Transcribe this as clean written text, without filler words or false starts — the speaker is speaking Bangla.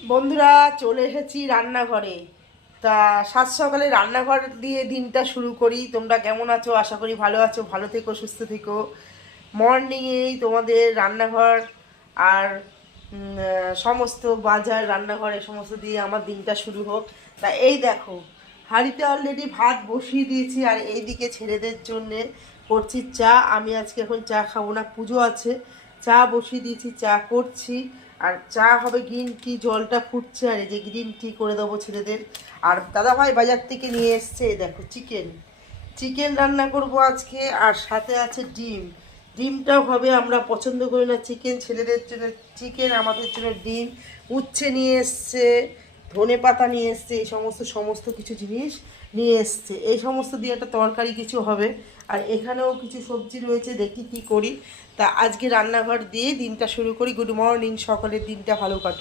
বন্ধুরা, চলে এসেছি রান্নাঘরে। তা সাত সকালে রান্নাঘর দিয়ে দিনটা শুরু করি। তোমরা কেমন আছো? আশা করি ভালো আছো। ভালো থেকো, সুস্থ থেকো। মর্নিংয়েই তোমাদের রান্নাঘর আর সমস্ত বাজার, রান্নাঘর এই সমস্ত দিয়ে আমার দিনটা শুরু হোক। তা এই দেখো, হাঁড়িতে অলরেডি ভাত বসিয়ে দিয়েছি, আর এইদিকে ছেলেদের জন্যে করছি চা। আমি আজকে এখন চা খাবো না, পুজো আছে। চা বসিয়ে দিয়েছি, চা করছি। আর চা হবে গ্রিন টি, জলটা ফুটছে, আর এই যে গ্রিন টি করে দেবো ছেলেদের। আর দাদাভাই বাজার থেকে নিয়ে এসছে, দেখো চিকেন। চিকেন রান্না করব আজকে, আর সাথে আছে ডিম। ডিমটাও হবে, আমরা পছন্দ করি না চিকেন, ছেলেদের জন্য চিকেন, আমাদের জন্য ডিম। উচ্ছে নিয়ে এসছে, ধনে পাতা নিয়ে এসছে, এই সমস্ত সমস্ত কিছু জিনিস নিয়ে এসছে। এই সমস্ত দিয়ে একটা তরকারি কিছু হবে। আর এখানেও কিছু সবজি রয়েছে, দেখি কি করি। তা আজকে রান্নাঘর দিয়ে দিনটা শুরু করি। গুড মর্নিং, সকালের দিনটা ভালো কাটুক।